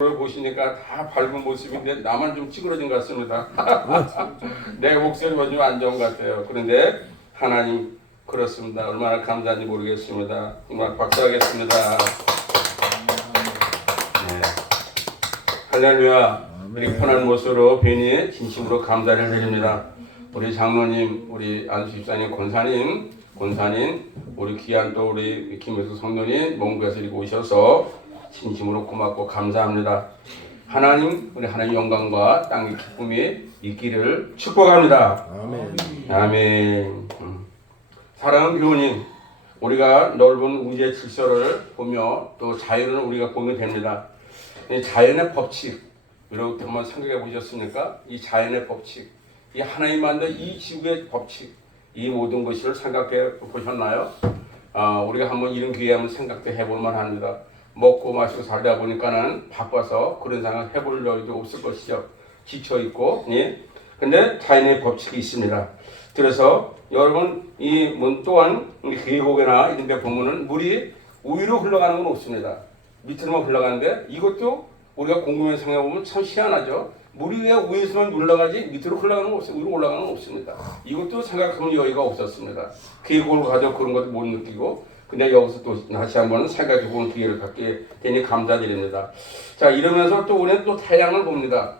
를 보시니까 다 밝은 모습인데 나만 좀 찌그러진 것 같습니다. 내 목소리가 좀 안 좋은 것 같아요. 그런데 하나님 그렇습니다. 얼마나 감사한지 모르겠습니다. 정말 박수하겠습니다. 네. 할렐루야. 우리 편한 모습으로 뵈니 진심으로 감사를 드립니다. 우리 장로님, 우리 안수집사님, 권사님, 우리 귀한 또 우리 김혜수 성도님 몽고에서 이렇게 오셔서 진심으로 고맙고 감사합니다. 하나님, 우리 하나님 영광과 땅의 기쁨이 있기를 축복합니다. 아멘. 아멘. 사랑하는 교우님, 우리가 넓은 우주의 질서를 보며 또 자연을 우리가 보게 됩니다. 이 자연의 법칙, 이렇게 한번 생각해 보셨습니까? 이 자연의 법칙, 이 하나님 만든 이 지구의 법칙, 이 모든 것을 생각해 보셨나요? 우리가 한번 이런 기회에 한번 생각해 볼 만합니다. 먹고 마시고 살다 보니까는 바빠서 그런 생각 해볼 여유도 없을 것이죠. 지쳐있고, 예. 근데 자연의 법칙이 있습니다. 그래서 여러분, 이 문 또한 계곡이나 이런 데 보면은 물이 위로 흘러가는 건 없습니다. 밑으로만 흘러가는데 이것도 우리가 궁금해서 생각해보면 참 희한하죠. 물이 왜 위에서만 올라가지 밑으로 흘러가는 건 없어요. 위로 올라가는 건 없습니다. 이것도 생각하면 여유가 없었습니다. 계곡을 가져 그런 것도 못 느끼고 근데 여기서 또 다시 한번 생각해보는 기회를 갖게 되니 감사드립니다. 자, 이러면서 또 우리는 또 태양을 봅니다.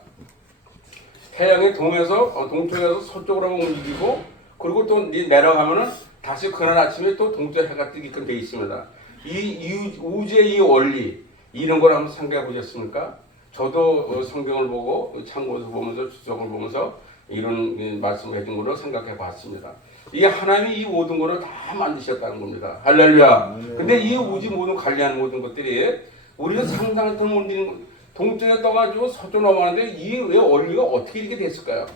태양이 동쪽에서 서쪽으로 움직이고 그리고 또 내려가면은 다시 그날 아침에 또 동쪽 해가 뜨게끔 되어 있습니다. 이 우주의 이 원리 이런 걸 한번 생각해 보셨습니까? 저도 성경을 보고 참고서 보면서 주석을 보면서 이런 말씀을 해준 걸로 생각해 봤습니다. 이게 하나님이 이 모든 것을 다 만드셨다는 겁니다. 할렐루야. 근데 이 우주 모든 관리하는 모든 것들이 우리가 상상했던 모든 동쪽에 떠가지고 서쪽 넘어가는데 이 왜 원리가 어떻게 이렇게 됐을까요?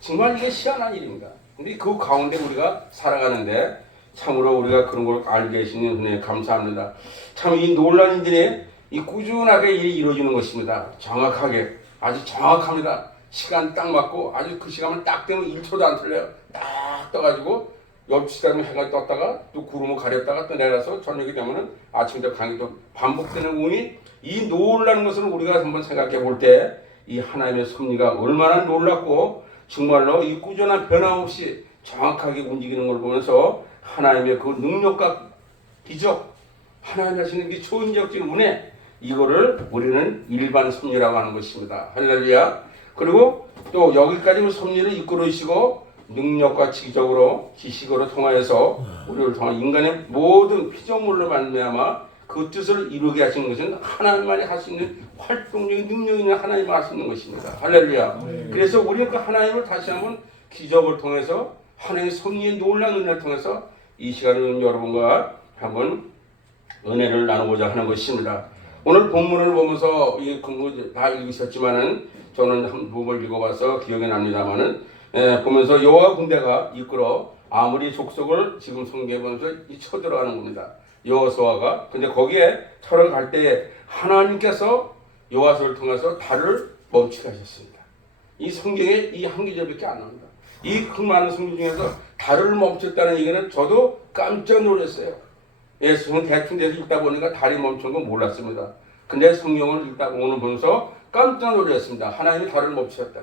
정말 이게 희한한 일입니다. 근데 그 가운데 우리가 살아가는데 참으로 우리가 그런 걸 알게 해주시는 은혜에 감사합니다. 참 이 놀라운 일들이 이 꾸준하게 이루어지는 것입니다. 정확하게 아주 정확합니다. 시간 딱 맞고 아주 그 시간을 딱 되면 1초도 안 틀려요. 딱 떠가지고 옆 시간에 해가 떴다가 또 구름을 가렸다가 또 내려서 저녁이 되면은 아침 되고 강이 또 반복되는 운이 이 놀라는 것을 우리가 한번 생각해 볼 때 이 하나님의 섭리가 얼마나 놀랍고 정말로 이 꾸준한 변함없이 정확하게 움직이는 걸 보면서 하나님의 그 능력과 기적 하나님 하시는 게 초인적인 은혜 이거를 우리는 일반 섭리라고 하는 것입니다. 할렐루야. 그리고 또 여기까지 섭리를 이끌으시고 능력과 지적으로 지식으로 통하여서 우리를 통한 인간의 모든 피조물로 말미암아 그 뜻을 이루게 하시는 것은 하나님만이 할 수 있는 활동적인 능력이 있는 하나님만 할 수 있는 것입니다. 할렐루야. 그래서 우리는 그 하나님을 다시 한번 기적을 통해서 하나님의 섭리의 놀라운 은혜를 통해서 이 시간을 여러분과 한번 은혜를 나누고자 하는 것입니다. 오늘 본문을 보면서 이 공부 다 읽으셨지만은 저는 한 부분을 읽어봐서 기억이 납니다만은 보면서 여호와 군대가 이끌어 아무리 족속을 지금 성경에 보면서 쳐들어가는 겁니다. 여호수아가 근데 거기에 터를 갈 때 하나님께서 여호수아를 통해서 달을 멈추게 하셨습니다. 이 성경에 이 한 구절밖에 안 나옵니다. 이 그 많은 성경 중에서 달을 멈췄다는 얘기는 저도 깜짝 놀랐어요. 예수는 대충 데서 읽다 보니까 달이 멈춘 건 몰랐습니다. 근데 성경을 읽다 오늘 보면서 깜짝 놀랐습니다. 하나님이 달을 멈추셨다.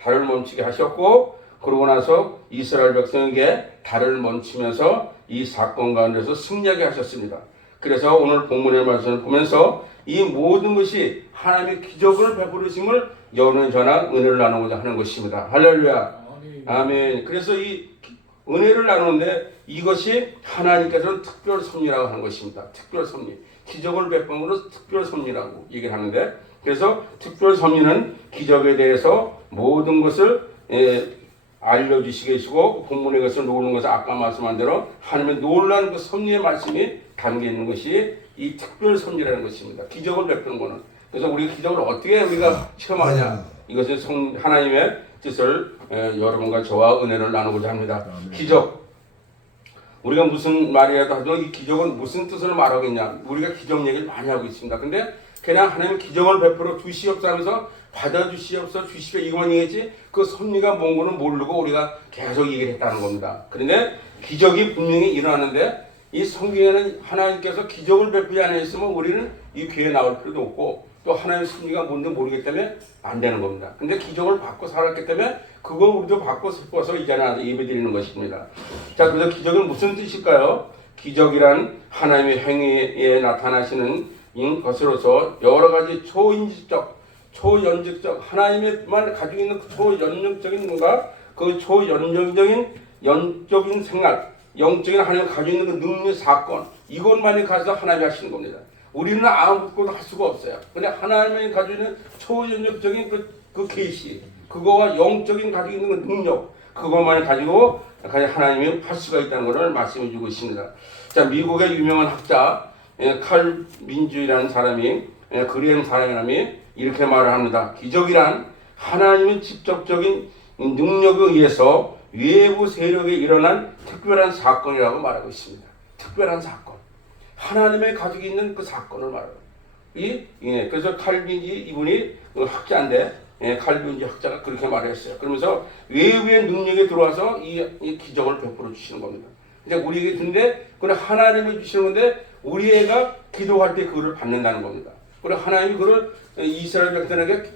달을 멈추게 하셨고 그러고 나서 이스라엘 백성에게 달을 멈추면서 이 사건 가운데서 승리하게 하셨습니다. 그래서 오늘 본문의 말씀을 보면서 이 모든 것이 하나님의 기적을 베푸심을 여는 전한 은혜를 나누고자 하는 것입니다. 할렐루야. 아멘. 그래서 이 은혜를 나누는데 이것이 하나님께서는 특별 섭리라고 하는 것입니다. 특별 섭리. 기적을 베푸는 것은 특별 섭리라고 얘기를 하는데 그래서 특별 섭리는 기적에 대해서 모든 것을 알려주시게 해주고 본문의 것을 놓는 것을 아까 말씀한 대로 하나님의 놀라운 그 섭리의 말씀이 담겨있는 것이 이 특별 섭리라는 것입니다. 기적을 베푸는 것은. 그래서 우리가 기적을 어떻게 우리가 체험하냐 이것은 하나님의 뜻을 여러분과 저와 은혜를 나누고자 합니다. 기적 우리가 무슨 말이라도 하도 이 기적은 무슨 뜻을 말하겠냐 우리가 기적 얘기를 많이 하고 있습니다. 근데 그냥 하나님 기적을 베풀어 주시옵소서 하면서 받아주시옵소서 주시옵소서 이것만 얘기했지 그 섭리가 뭔가는 모르고 우리가 계속 얘기를 했다는 겁니다. 그런데 기적이 분명히 일어나는데 이 성경에는 하나님께서 기적을 베푸지 않으셨으면 우리는 이 교회에 나올 필요도 없고 또 하나님의 섭리가 뭔지 모르기 때문에 안 되는 겁니다. 근데 기적을 받고 살았기 때문에 그걸 우리도 받고 싶어서 이 자리에 와서 예배 드리는 것입니다. 자, 그래서 기적은 무슨 뜻일까요? 기적이란 하나님의 행위에 나타나시는 것으로서 여러 가지 초인지적, 초연적적, 하나님만 가지고 있는 초연적적인 뭔가 그 초연적적인 영적인 생활, 영적인 하나님 가지고 있는 그 능력, 사건, 이것만이 가서 하나님이 하시는 겁니다. 우리는 아무것도 할 수가 없어요. 근데 하나님이 가지고 있는 초연적적인 그 계시, 그거와 영적인 가지고 있는 그 능력, 그것만 가지고 하나님이 할 수가 있다는 것을 말씀해 주고 있습니다. 자, 미국의 유명한 학자 칼 민주라는 사람이 그리한 사람이 이렇게 말을 합니다. 기적이란 하나님의 직접적인 능력에 의해서 외부 세력에 일어난 특별한 사건이라고 말하고 있습니다. 특별한 사건. 하나님의 가지고 있는 그 사건을 말해요. 그래서 칼빈지 이분이 학자인데, 칼빈지 학자가 그렇게 말했어요. 그러면서 외부의 능력에 들어와서 이 기적을 베풀어 주시는 겁니다. 이제 우리에게 근데 그걸 하나님이 주시는 건데 우리 애가 기도할 때 그거를 받는다는 겁니다. 그리고 하나님이 그걸 이스라엘 백성에게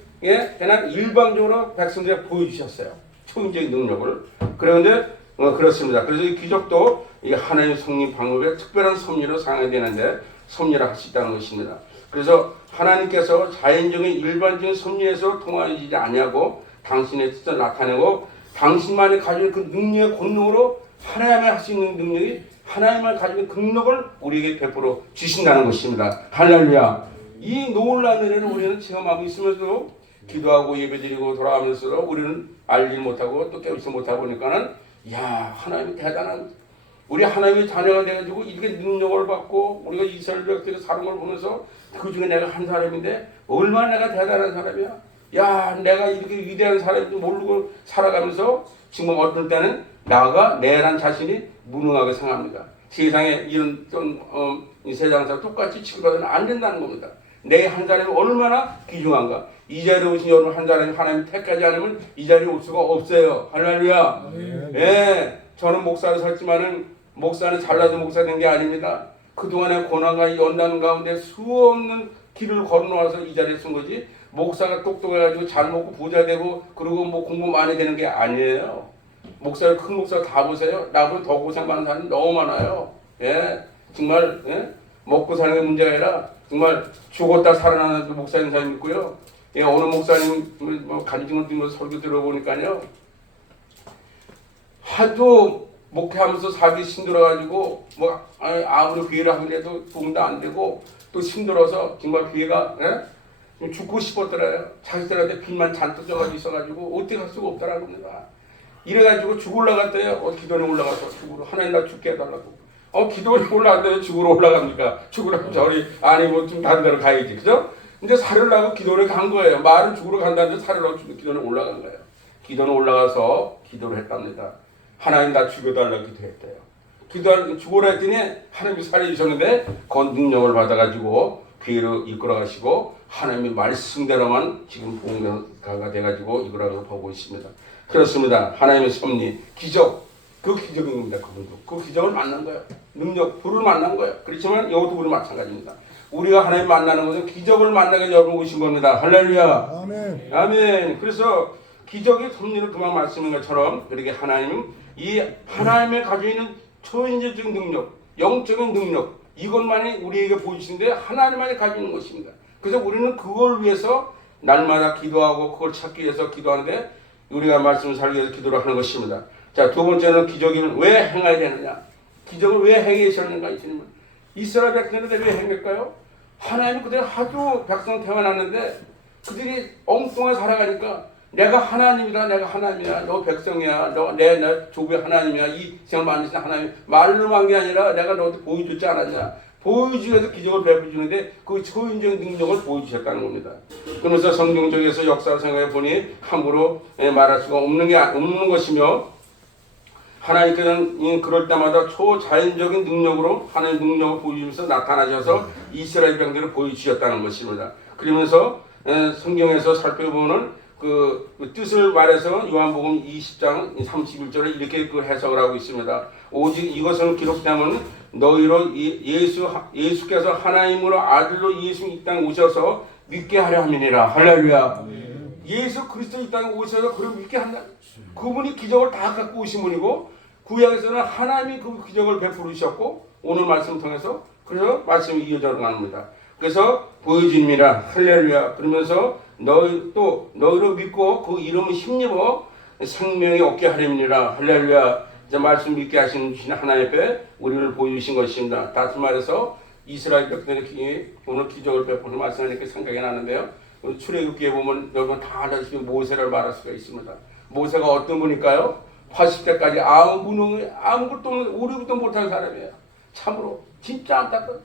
그냥 일방적으로 백성들에게 보여주셨어요. 초인적인 능력을. 그런데 그렇습니다. 그래서 이 기적도 이 하나님의 섭리 방법에 특별한 섭리로 사용해야 되는데 섭리를 할 수 있다는 것입니다. 그래서 하나님께서 자연적인 일반적인 섭리에서 통하지 아니하고 당신의 뜻을 나타내고 당신만이 가지고 있는 그 능력의 권능으로 하나님이 할 수 있는 능력이 하나님만 가지고 있는 능력을 우리에게 베풀어 주신다는 것입니다. 할렐루야. 이 놀라운 은혜는 우리는 체험하고 있으면서도 기도하고 예배드리고 돌아가면서도 우리는 알지 못하고 또 깨우치지 못하고 보니까는 야, 하나님이 대단한, 우리 하나님의 자녀가 돼가지고 이렇게 능력을 받고 우리가 이스라엘 백성들이 사는 걸 보면서 그 중에 내가 한 사람인데 얼마나 내가 대단한 사람이야. 야, 내가 이렇게 위대한 사람인지 모르고 살아가면서 지금 어떤 때는 나가 내란 자신이 무능하게 생각합니다. 세상에 이런 이 세상에서 똑같이 취급받으면 안 된다는 겁니다. 내 한 사람이 얼마나 귀중한가. 이 자리에 오신 여러분 한 사람이 하나님 택하지 않으면 이 자리에 올 수가 없어요. 할렐루야. 예, 저는 목사를 섰지만은 목사는 잘나서 목사 된 게 아닙니다. 그동안의 고난과 연단 가운데 수없는 길을 걸어놓아서 이 자리에 쓴 거지. 목사가 똑똑해가지고 잘 먹고 부자 되고 그리고 뭐 공부 많이 되는 게 아니에요. 목사를 큰 목사 다 보세요. 나보다 더 고생 많은 사람이 너무 많아요. 예, 정말 먹고 사는 게 문제가 아니라 정말 죽었다 살아나는 목사님 사람이 있고요. 예, 어느 목사님 뭐 간증을 들으면서 설교 들어보니까요, 하도 목회하면서 살기 힘들어가지고 뭐 아무리 기회를 하면서도 도움도 안 되고 또 힘들어서 정말 기회가 죽고 싶었더라요. 자식들한테 빚만 잔뜩 져가지고 있어가지고 어떻게 할 수가 없더라고 합니다. 이래가지고 죽으러 갔대요. 기도에 올라가서 죽으러 하나님 나 죽게 해달라고. 기도에 올라간다면 죽으러 올라갑니까? 죽으러 저리 아니 뭐 좀 다른 데로 가야지, 그죠? 근데 살으려고 기도를 간 거예요. 말은 죽으러 간다는데 살으려고 기도는 올라간 거예요. 기도는 올라가서 기도를 했답니다. 하나님 나 죽여달라고 기도했대요. 죽으라 했더니 하나님이 살려주셨는데 그 능력을 받아가지고 교회로 이끌어가시고 하나님의 말씀대로만 지금 봉사가 돼가지고 이끌어가고 보고 있습니다. 그렇습니다. 하나님의 섭리, 기적, 그 기적인 겁니다. 그분도 그 기적을 만난 거예요. 능력, 불을 만난 거예요. 그렇지만 이것도 우리 마찬가지입니다. 우리가 하나님 만나는 것은 기적을 만나게 여러분 오신 겁니다. 할렐루야. 아멘. 아멘. 그래서 기적의 섭리를 그만 말씀인 것처럼 그렇게 하나님은 이 하나님의 가지고 있는 초인적인 능력, 영적인 능력, 이것만이 우리에게 보이시는데 하나님만이 가지고 있는 것입니다. 그래서 우리는 그걸 위해서 날마다 기도하고 그걸 찾기 위해서 기도하는데 우리가 말씀을 살기 위해서 기도를 하는 것입니다. 자, 두 번째는 기적을 왜 행해야 되느냐? 기적을 왜 행하셨는가? 이스라엘 백성들은 왜 행할까요? 하나님이 그들 하도 백성 태어났는데 그들이 엉뚱하게 살아가니까 내가 하나님이다, 내가 하나님이야, 너 백성이야, 너 내 조국의 하나님이야, 이 세상을 만드신 하나님, 말로만 한 게 아니라 내가 너한테 보여줬지 않았냐? 보여주기 위해서 기적을 베풀어주는데 그 초인적인 능력을 보여주셨다는 겁니다. 그러면서 성경적에서 역사를 생각해 보니 함부로 말할 수가 없는 것이며 하나님께서는 그럴 때마다 초자연적인 능력으로 하나님의 능력을 보여주면서 나타나셔서 이스라엘 백성들을 보여주셨다는 것입니다. 그러면서 성경에서 살펴보는 그 뜻을 말해서 요한복음 20장 31절에 이렇게 그 해석을 하고 있습니다. 오직 이것은 기록되면 너희로 예수께서 하나님으로 아들로 예수 이 땅에 오셔서 믿게 하려 함이니라. 할렐루야. 예수 그리스도 이 땅에 오셔서 그를 믿게 한다. 그분이 기적을 다 갖고 오신 분이고 구약에서는 하나님이 그 기적을 베풀으셨고 오늘 말씀 통해서 그래서 말씀이 이어져 갑니다. 그래서 보여줍니다. 할렐루야. 그러면서 너희로 믿고 그 이름을 힘입어 생명이 얻게 하렵니다. 할렐루야. 이제 말씀 믿게 하시는 하나님 앞에 우리를 보여주신 것입니다. 다시 말해서 이스라엘 백성들이 오늘 기적을 베푸는 말씀하니까 생각이 나는데요. 출애굽기에 보면 여러분 다 아시다시피 모세를 말할 수가 있습니다. 모세가 어떤 분일까요? 80대까지 아무것도 없는 오리부터 못한 사람이에요. 참으로 진짜 안타까워.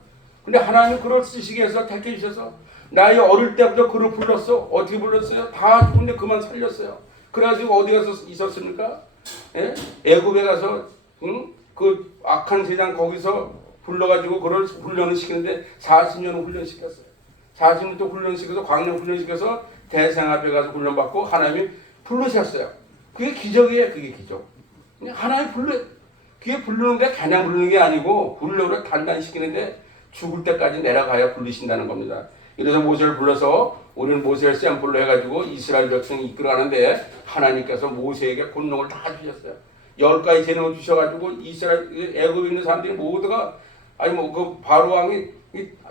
근데 하나님 그를 쓰시기 위해서 택해 주셔서 나이 어릴 때부터 그를 불렀어. 어떻게 불렀어요? 다 죽은데 그만 살렸어요. 그래가지고 어디 가서 있었습니까? 예? 애굽에 가서 그 악한 세상 거기서 불러가지고 그를 훈련을 시키는데 40년을 훈련시켰어요. 40년 또 훈련시켜서 광야 훈련시켜서 대상 앞에 가서 훈련받고 하나님이 부르셨어요. 그게 기적이에요. 그게 기적. 하나님이 그게 부르는데 그냥 부르는 게 아니고 불러를 단단시키는데 죽을 때까지 내려가야 부르신다는 겁니다. 이래서 모세를 불러서 우리는 모세를 샘플로 해가지고 이스라엘 백성이 이끌어가는데 하나님께서 모세에게 권능을 다 주셨어요. 10가지 재능을 주셔가지고 이스라엘 애굽에 있는 사람들이 모두가 그 바로 왕이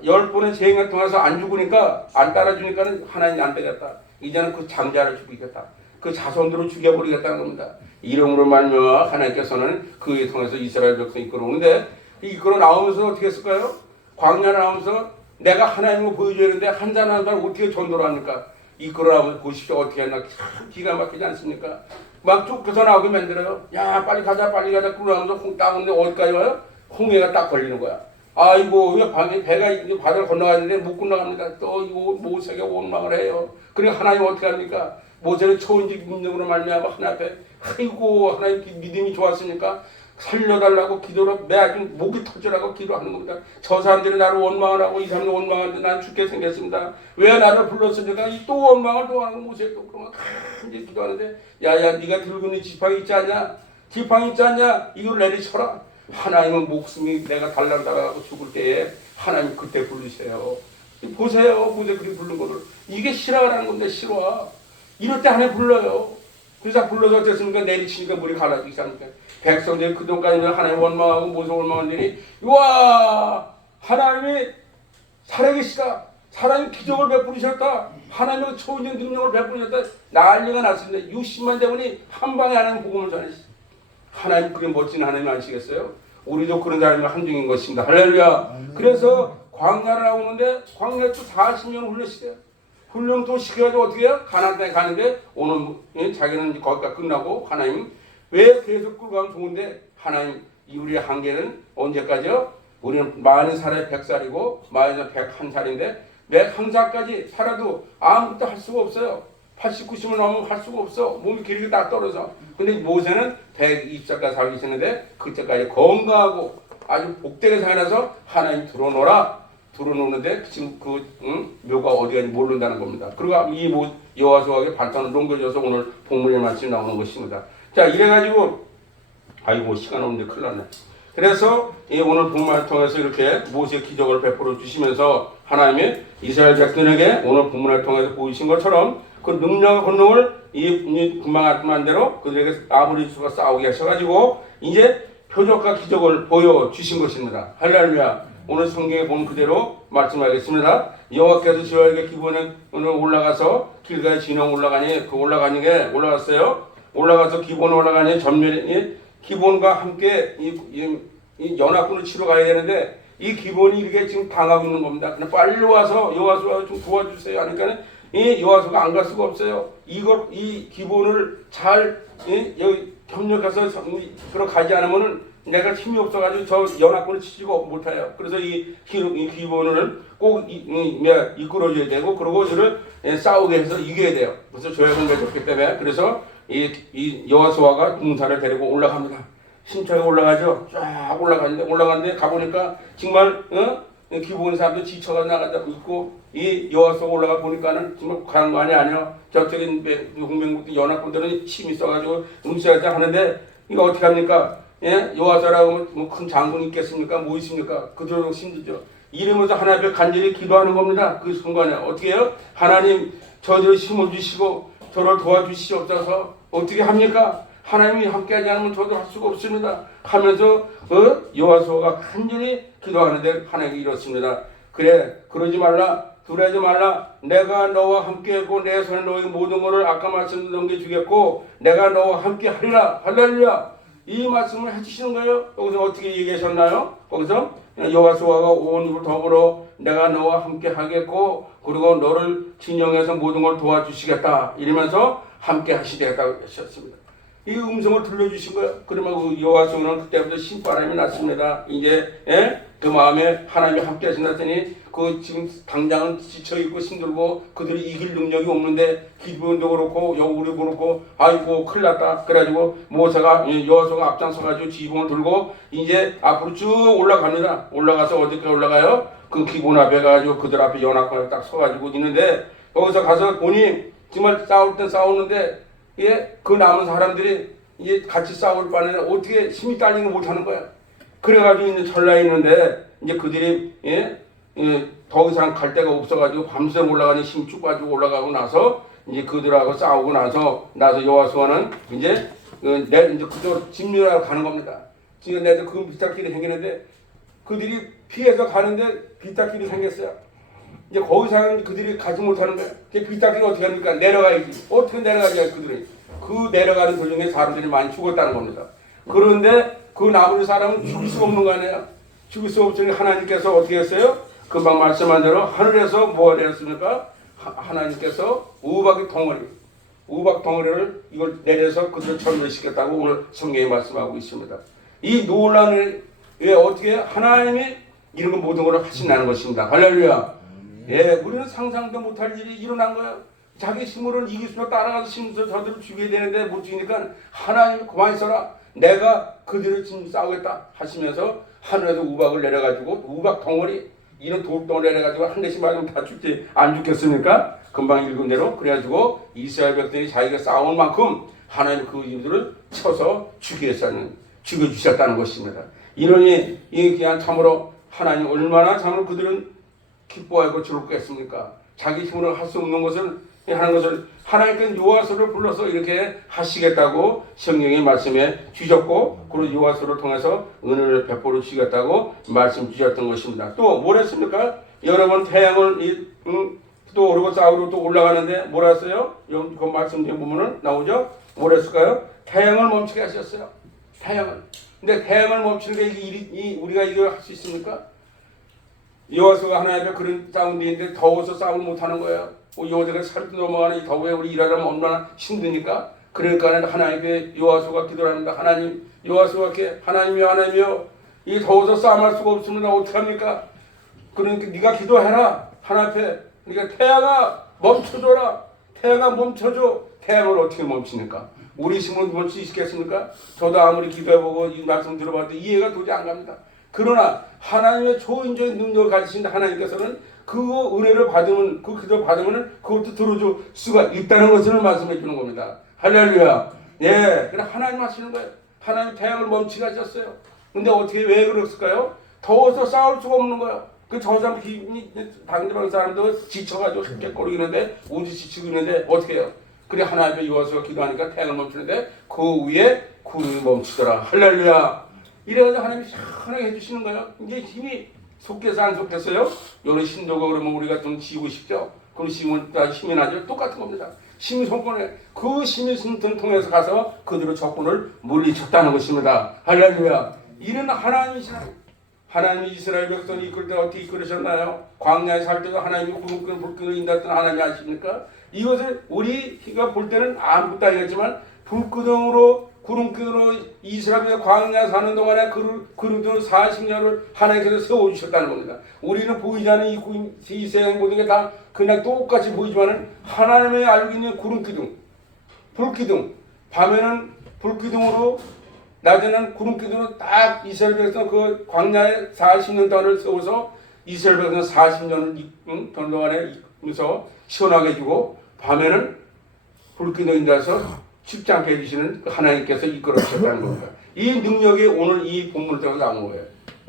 10번의 재행을 통해서 안 죽으니까 안 따라주니까는 하나님이 안 되겠다. 이제는 그 장자를 죽이겠다. 그 자손들을 죽여버리겠다는 겁니다. 이름으로 말미암아 하나님께서는 그에 통해서 이스라엘 백성이 이끌어오는데 이끌어 나오면서 어떻게 했을까요? 광야 나오면서 내가 하나님을 보여줘야 되는데 한 사람 한 사람 어떻게 전도를 합니까? 이끌어 나오면서 보십시오. 어떻게 했나 기가 막히지 않습니까? 막 쫓겨서 나오게 만들어요. 야 빨리 가자 끌어나오면서 홍 따오는데 어디까지 와요? 홍해가 딱 걸리는 거야. 아이고 왜 배가 이제 바다를 건너가는데 못 건너갑니다. 또 이거 모세가 원망을 해요. 그러니까 하나님 어떻게 합니까? 모세는 초인지 믿음으로 말미암아 하나님 앞에 아이고 하나님 믿음이 좋았으니까 살려달라고 기도로 매주 목이 터지라고 기도하는 겁니다. 저 사람들이 나를 원망을 하고 이 사람들이 원망하는데 난 죽게 생겼습니다. 왜 나를 불렀으니까 또 원망을 또 하고 모세 또 그러면 이제 기도하는데 야야 네가 들고 있는 지팡이 있지 않냐? 지팡이 있지 않냐? 이걸 내리쳐라. 하나님은 목숨이 내가 달라다가고 죽을 때에 하나님 그때 부르세요. 보세요. 모세 그렇게 부른 거를. 이게 실화라는 건데 실화. 이럴 때 하나님 불러요. 그래서 불러서 어땠습니까? 내리치니까 물이 갈라지기 시작합니까? 백성들이 그동안까지 하나님 원망하고 모세 원망하더니 와 하나님이 살아계시다. 하나님 기적을 베푸셨다. 하나님의 초인적 능력을 베푸셨다. 난리가 났습니다. 60만 대군이 한 방에 하나님 복음을 전했어요. 하나님 그게 멋진 하나님 아시겠어요? 우리도 그런 사람이 한중인 것입니다. 할렐루야. 그래서 광야를 나오는데 광야 또 40년 훈련시켜요. 훈련 또 시켜가지고 어떻게 해요? 가나안 땅에 가는데 오늘 자기는 거기까지 끝나고 하나님 왜 계속 끌고 가면 좋은데 하나님 우리의 한계는 언제까지요? 우리는 40살에 100살이고 40살에 101살인데 101살까지 살아도 아무것도 할 수가 없어요. 80, 90을 넘으면 할 수가 없어. 몸이 기력이 딱 떨어져. 근데 모세는 120살까지 살고 있었는데 그때까지 건강하고 아주 복되게 살아서 하나님 들어놓는데 지금 그 묘가 어디 가는지 모른다는 겁니다. 그리고 이 여호수아에게 반탄을 넘겨줘서 오늘 본문의 말씀이 나오는 것입니다. 자 이래가지고 아이고 시간 없는데 큰일 났네. 그래서 오늘 본문을 통해서 이렇게 모세의 기적을 베풀어 주시면서 하나님이 이스라엘 백성에게 오늘 본문을 통해서 보이신 것처럼 그 능력과 권능을 이 금방 말씀한 대로 그들에게 아무리 수가 싸우게 하셔가지고 이제 표적과 기적을 보여주신 것입니다. 할렐루야. 오늘 성경에 본 그대로 말씀하겠습니다. 여호와께서 저에게 기본에 오늘 올라가서 길가에 진영 올라가니 그 올라가는 게 올라갔어요. 올라가서 기본 올라가니 전면에 기본과 함께 이 연합군을 치러 가야 되는데 이 기본이 이렇게 지금 당하고 있는 겁니다. 그냥 빨리 와서 여호와서 좀 도와주세요. 하니까 이 여호와서가 안 갈 수가 없어요. 이 기본을 잘 여기 협력해서 그러 가지 않으면은 내가 힘이 없어가지고 저 연합군을 치지도 못해요. 그래서 이 기본을 꼭 이끌어줘야 되고 그리고 이를 싸우게 해서 이겨야 돼요. 그래서 조약을 맺었기 때문에 그래서 이 여호수아가 군사를 데리고 올라갑니다. 힘차게 올라가죠. 쫙 올라갔는데 가보니까 정말 기본 사람도 지쳐가 나가다 있고 이 여호수아 올라가 보니까는 정말 가는 거 아니야. 저쪽에 홍명국 연합군들은 힘이 있어가지고 응시하자 하는데 이거 어떻게 합니까? 예? 여호수아라고 뭐 큰 장군이 있겠습니까? 뭐 있습니까? 그들도 힘들죠. 이러면서 하나님 앞에 간절히 기도하는 겁니다. 그 순간에 어떻게 해요? 하나님 저들을 심어주시고 저를 도와주시옵소서. 어떻게 합니까? 하나님이 함께하지 않으면 저도 할 수가 없습니다 하면서 여호수아가 간절히 기도하는데 하나님이 이렇습니다. 그래 그러지 말라, 두려워하지 말라. 내가 너와 함께하고 내 손에 너의 모든 것을 아까 말씀 넘겨주겠고 내가 너와 함께 하리라. 할렐루야. 이 말씀을 해주시는 거예요. 거기서 어떻게 얘기하셨나요? 거기서 여호수아가 온 입을 더불어 내가 너와 함께 하겠고 그리고 너를 진영해서 모든 걸 도와주시겠다 이러면서 함께 하시겠다고 하셨습니다. 이 음성을 들려주신 거예요. 그러면 그 여호수아는 그때부터 신바람이 났습니다. 이제 그 마음에 하나님이 함께 하신다더니 그 지금 당장은 지쳐있고 힘들고 그들이 이길 능력이 없는데 기분도 그렇고 여우도 그렇고 아이고 큰일 났다. 그래가지고 모세가 여호수아가 앞장서가지고 지붕을 들고 이제 앞으로 쭉 올라갑니다. 올라가서 어디까지 올라가요? 그 기본 앞에 가지고 그들 앞에 연합군에 딱 서가지고 있는데 거기서 가서 보니 정말 싸울 때 싸우는데 그 남은 사람들이 이제 같이 싸울 바에는 어떻게 힘이 딸리는 못하는 거야. 그래가지고 이제 전라에 있는데 이제 그들이 더 이상 갈 데가 없어가지고 밤새 올라가니 힘 쭉 가지고 올라가고 나서 이제 그들하고 싸우고 나서 여호수아는 이제 이제 그쪽 진멸하러 가는 겁니다. 지금 내들 그 비탈길이 생기는데 그들이 피해서 가는데 비탈길이 생겼어요. 이제 거기서는 그들이 가지 못하는 거예요. 비탈길이 어떻게 합니까? 내려가야지. 어떻게 내려가냐 그들이. 그 내려가는 도중에 사람들이 많이 죽었다는 겁니다. 그런데 그 남은 사람은 죽을 수가 없는 거 아니에요. 죽을 수 없으니 하나님께서 어떻게 했어요? 금방 말씀한 대로 하늘에서 뭐가 되었습니까? 하나님께서 우박 덩어리를 이걸 내려서 그들을 전멸시켰다고 오늘 성경에 말씀하고 있습니다. 이 논란을 왜 어떻게 하나님이 이런 거 모든 걸 하신다는 것입니다. 할렐루야. 우리는 상상도 못할 일이 일어난 거예요. 자기 힘으로는 이길 수가 따라가서 힘써 저들을 죽여야 되는데 못 죽이니까 하나님 그만 있어라. 내가 그들을 지금 싸우겠다 하시면서 하늘에서 우박을 내려가지고 우박 덩어리 이런 돌덩어리 내려가지고 한 대씩 맞으면 다 죽지 안 죽겠습니까? 금방 읽은 대로 그래가지고 이스라엘 백성이 자기가 싸울 만큼 하나님 그 이들을 쳐서 죽여주셨다는 것입니다. 이러니 이 그냥 참으로 하나님 얼마나 참으로 그들은 기뻐하고 즐겁겠습니까? 자기 힘으로 할 수 없는 것을 하는 것을 하나님께서 여호수아를 불러서 이렇게 하시겠다고 성경의 말씀에 주셨고 그리고 여호수아를 통해서 은혜를 베풀어 주시겠다고 말씀 주셨던 것입니다. 또 뭘 했습니까? 여러분 태양을 또 오르고 싸우러 또 올라가는데 뭘 했어요? 그 말씀 중에 보면은 나오죠? 뭘 했을까요? 태양을 멈추게 하셨어요. 태양을. 근데 태양을 멈추는 게 우리가 이걸 할 수 있습니까? 여호수아가 하나님 앞에 그런 싸운 데인데 더워서 싸움을 못하는 거예요. 여호수아가 살도 넘어가는 이 더위에 우리 일하려면 얼마나 힘드니까. 그러니까 하나님께 여호수아가 기도를 합니다. 하나님, 여호수아께 하나님이여 이 더워서 싸움할 수가 없습니다. 어떡합니까? 그러니까 네가 기도해라. 하나님 앞에. 그러니까 태양아 멈춰줘라. 태양아 멈춰줘. 태양을 어떻게 멈추니까? 우리 힘으로 멈출 수 있겠습니까? 저도 아무리 기도해보고 이 말씀 들어봤는데 이해가 도저히 안 갑니다. 그러나 하나님의 초인적인 능력을 가지신 하나님께서는 그 은혜를 받으면 그 기도 받으면 그것도 들어줄 수가 있다는 것을 말씀해 주는 겁니다. 할렐루야. 그래 하나님 하시는 거예요. 하나님 태양을 멈추게 하셨어요. 근데 어떻게 왜 그랬을까요? 더워서 싸울 수가 없는 거예요. 저 사람 당대방 사람도 지쳐가지고 흑개거리는데 오지 지치고 있는데 어떻게 해요? 그래 하나님 앞에 여호수아가 기도하니까 태양을 멈추는데 그 위에 구름이 멈추더라. 할렐루야. 이래가지고 하나님이 시원하게 해주시는 거예요. 이제 힘이 속해서 안 속했어요? 여러 힘들고 그러면 우리가 좀 지고 싶죠? 그럼 지면 다 힘이 나죠? 똑같은 겁니다. 힘이 손권에 그 힘이 손 통해서 가서 그들의 적군을 물리쳤다는 것입니다. 할렐루야. 이는 하나님이시라고. 하나님이 이스라엘 백성을 이끌 때 어떻게 이끌으셨나요? 광야에 살 때도 하나님이 구름끈 불끈을 인도했던 하나님이 아십니까? 이것을 우리가 볼 때는 아무것도 아니겠지만 불구덩으로 구름끈으로 이스라엘 광야 사는 동안에 그룹으로 40년을 하나님께서 세워주셨다는 겁니다. 우리는 보이지 않는 이 세상 모든 게 다 그냥 똑같이 보이지만은 하나님의 알고 있는 구름기둥, 불기둥, 밤에는 불기둥으로 낮에는 구름기둥으로 딱 이스라엘 백성 그 광야에 40년 동안을 세워서 이스라엘 백성 40년을 동안에 있으면서 시원하게 해주고 밤에는 불기둥이 돼서 쉽지 않게 해주시는 하나님께서 이끌어 주셨다는 겁니다. 이 능력이 오늘 이 본문을 통해서 나온 거예요.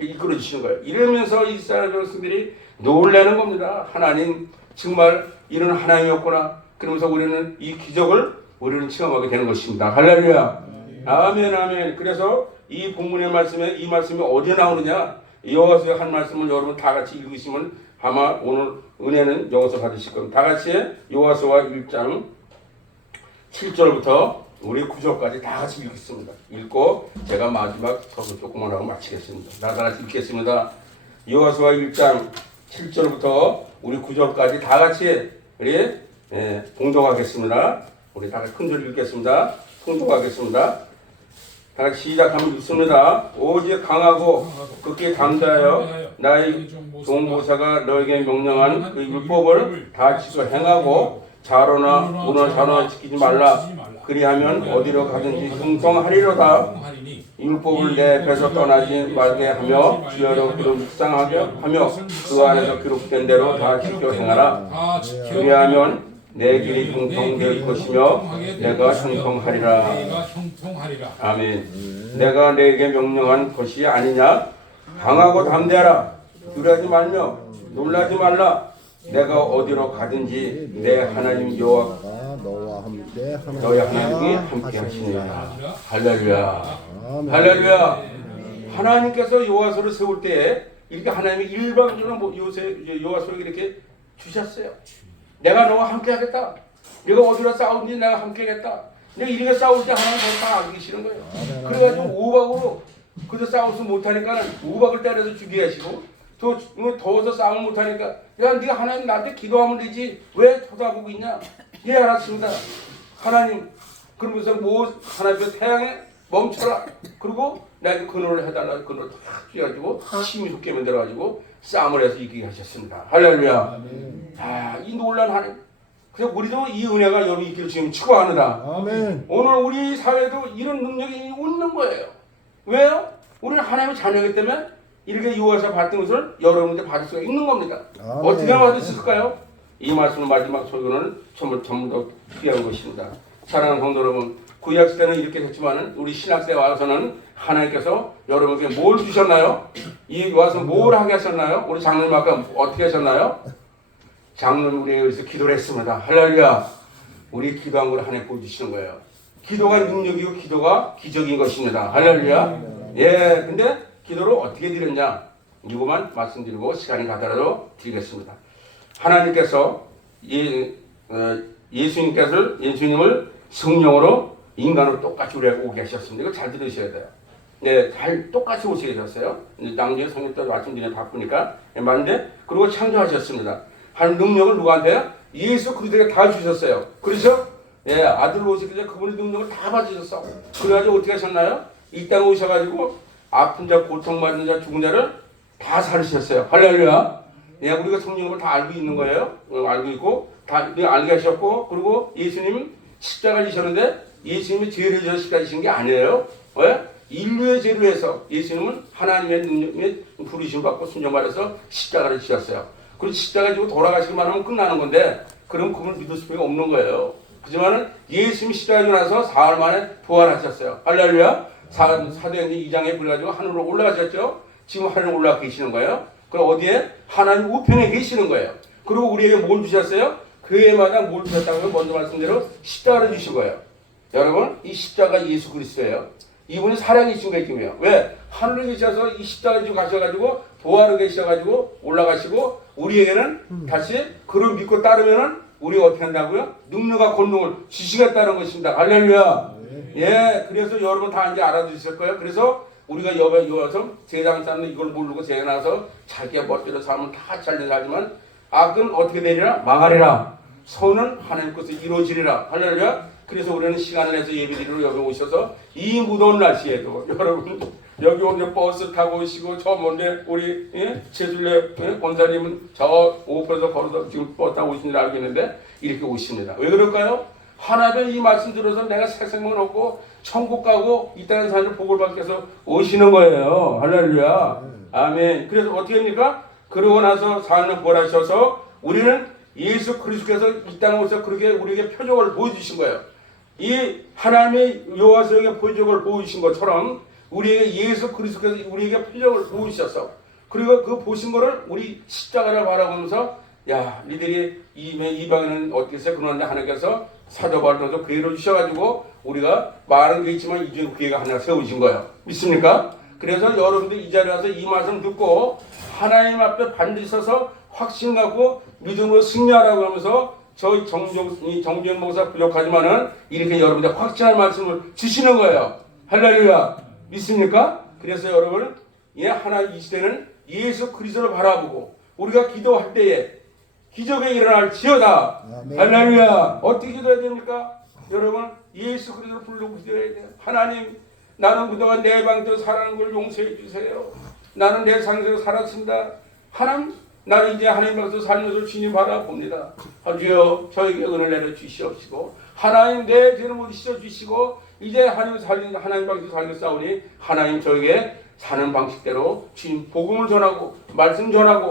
이끌어 주시는 거예요. 이러면서 이스라엘 백성들이 놀라는 겁니다. 하나님 정말 이런 하나님이었구나. 그러면서 우리는 이 기적을 우리는 체험하게 되는 것입니다. 할렐루야. 아멘 아멘. 그래서 이 본문의 말씀에 이 말씀이 어디에 나오느냐? 여호와서 한 말씀을 여러분 다 같이 읽으시면 아마 오늘 은혜는 여기서 받으실 겁니다. 다 같이 여호와서와 1장 7절부터 우리 9절까지 다 같이 읽겠습니다. 읽고 제가 마지막 서서 조금만 하고 마치겠습니다. 다 같이 읽겠습니다. 여호와서와 1장 7절부터 우리 9절까지 다 같이 우리 봉독하겠습니다. 우리 다 같이 큰 소리 읽겠습니다. 봉독하겠습니다. 다 같이 시작하면 읽습니다. 오직 강하고 극히 담대하여 나의 종모사가 너에게 명령한 그 율법을 다 지켜 행하고 자로나 문을 자로나 지키지 말라. 그리하면 어디로 가든지 형통하리로다. 율법을 내 앞에서 떠나지 말게 하며 주여로 그로 묵상하게 하며 그 안에서 기록된 대로 다 지켜 행하라. 그리하면 내 길이 형통될 것이며 내가 형통하리라. 아멘. 내가 내게 명령한 것이 아니냐? 강하고 담대하라. 두려워하지 말며 놀라지 말라. 내가 어디로 가든지 내 하나님 여호와가 너의 하나님이 함께 하시니라. 할렐루야. 할렐루야. 하나님께서 여호와서를 세울 때에 이렇게 하나님이 일방적으로 여호와서를 이렇게 주셨어요. 내가 너와 함께 하겠다. 네가 어디로 싸우든지 내가 함께 하겠다. 내가 이렇게 싸울 때 하나님 다 알기 싫은 거예요. 그래가지고 우박으로 그저 싸우지 못하니까 우박을 때려서 죽게 하시고 또 더워서 싸움을 못하니까 야 네가 하나님 나한테 기도하면 되지 왜 쳐다보고 있냐. 예 알았습니다. 하나님 그러면서 뭐 하나님의 태양에 멈춰라. 그리고 나에게 그늘을 해달라. 그늘을 탁 쥐어가지고 힘이 좋게 만들어가지고 싸움을 해서 이기게 하셨습니다. 할렐루야. 이 놀란 하나님. 그래서 우리도 이 은혜가 여러분 있기를 지금 축원합니다. 아멘. 오늘 우리 사회도 이런 능력이 있는 거예요. 왜요? 우리는 하나님의 자녀이기 때문에 이렇게 유아서 받은 것을 여러분들 받을 수가 있는 겁니다. 아멘. 어떻게 받을 수 있을까요? 이 말씀을 마지막 소견은 전부 더 귀한 것입니다. 사랑하는 성도 여러분, 구약 시대는 이렇게 했지만은 우리 신학세에 와서는 하나님께서 여러분에게 뭘 주셨나요? 이 와서 뭘 하게 하셨나요? 우리 장로님 아까 어떻게 하셨나요? 장로님 우리에 의해서 기도를 했습니다. 할렐루야. 우리 기도한 걸 하나님 보여주시는 거예요. 기도가 능력이고 기도가 기적인 것입니다. 할렐루야. 예, 근데 기도를 어떻게 드렸냐? 이거만 말씀드리고 시간이 가더라도 드리겠습니다. 하나님께서 예수님을 성령으로 인간으로 똑같이 우리에게 오게 하셨습니다. 이거 잘 들으셔야 돼요. 네, 잘 똑같이 오시게 하셨어요. 나중에 성령 때 말씀드리면 바쁘니까 맞는데 그리고 창조하셨습니다. 한 능력을 누구한테요? 예수 그리스도에게 다 주셨어요. 그렇죠? 예, 아들로 오시기 전에 그분의 능력을 다 받으셨어. 그래가지고 어떻게 하셨나요? 이 땅에 오셔가지고 아픈 자, 고통받는 자, 죽은 자를 다 살으셨어요. 할렐루야. 예, 우리가 성령을 다 알고 있는 거예요. 알고 있고 다 알게 하셨고 그리고 예수님 십자가를 지셨는데 예수님이 죄를 져서 십자가 지신 게 아니에요. 왜? 인류의 죄로 해서 예수님은 하나님의 능력에 부르심 받고 순종받아서 십자가를 지셨어요. 그리고 십자가 지고 돌아가시기만 하면 끝나는 건데 그럼 그분을 믿을 수밖에 없는 거예요. 하지만은 예수님이 십자가 지고 나서 사흘 만에 부활하셨어요. 할렐루야. 사도행전 2장에 불러가지고 하늘로 올라가셨죠. 지금 하늘에 올라가 계시는 거예요. 그럼 어디에? 하나님 우편에 계시는 거예요. 그리고 우리에게 뭘 주셨어요? 교회마다 뭘 주셨다고 하면 먼저 말씀대로 십자가를 주신 거예요. 여러분 이 십자가 예수 그리스도예요. 이분이 사랑이신 거예요. 왜? 하늘에 계셔서 이 십자가 지고 가셔가지고 부활을 계셔가지고 올라가시고 우리에게는 다시 그를 믿고 따르면은 우리가 어떻게 한다고요? 능력과 권능을 주시겠다는 것입니다. 할렐루야. 예, 그래서 여러분 다 이제 알아두실 거예요. 그래서 우리가 여와서 세상 사람은 이걸 모르고 세상에 나서 자기가 멋대로 살면 다 잘된 살지만 악은 어떻게 되리라? 망하리라. 선은 하나님 것을 이루어지리라. 할렐루야. 그래서 우리는 시간을 내서 예배드리러 여기 오셔서 이 무더운 날씨에도 여러분 여기 오늘 버스 타고 오시고 저 먼데 우리 제술래 권사님은 저 오퍼에서 걸어서 지금 버스 타고 오신 줄 알겠는데 이렇게 오십니다. 왜 그럴까요? 하나님의 이 말씀 들어서 내가 새 생명을 얻고 천국 가고 이 땅에 사는 복을 받기 위해서 오시는 거예요. 할렐루야. 아멘. 그래서 어떻게 합니까? 그러고 나서 사는 부활하셔서 우리는 예수 그리스도께서 이 땅에 오셔서 그렇게 우리에게 표적을 보여주신 거예요. 이 하나님의 여호와서에게 표적을 보여주신 것처럼 우리에게 예수 그리스도께서 우리에게 풀력을 부으셔서 그리고 그 보신 거를 우리 십자가를 바라보면서 야 니들이 이방인은 어떻게 해서 그러는데 하나님께서 사도 바울도 기회를 주셔가지고 우리가 많은 게 있지만 이 중에 기회가 하나 세우신 거예요. 믿습니까? 그래서 여러분들 이 자리에 와서 이 말씀 듣고 하나님 앞에 반드시 서서 확신 갖고 믿음으로 승리하라고 하면서 저희 정지현 목사 부족하지만은 이렇게 여러분들 확신할 말씀을 주시는 거예요. 할렐루야. 믿습니까? 그래서 여러분 하나님 이 시대는 예수 그리스도를 바라보고 우리가 기도할 때에 기적이 일어날지어다. 할렐루야. 어떻게 기도해야 됩니까? 여러분 예수 그리스도를 부르고 기도해야 돼요. 하나님 나는 그동안 내 방도 살아가는 걸 용서해 주세요. 나는 내 상태로 살았습니다. 하나님 나는 이제 하나님 앞에서 살면서 주님 바라봅니다. 주여 저에게 은혜를 내려 주시옵시고 하나님 내 죄를 못 씻어주시고 이제 하나님 방식으로 살겠사오니 하나님 저에게 사는 방식대로 주님 복음을 전하고 말씀 전하고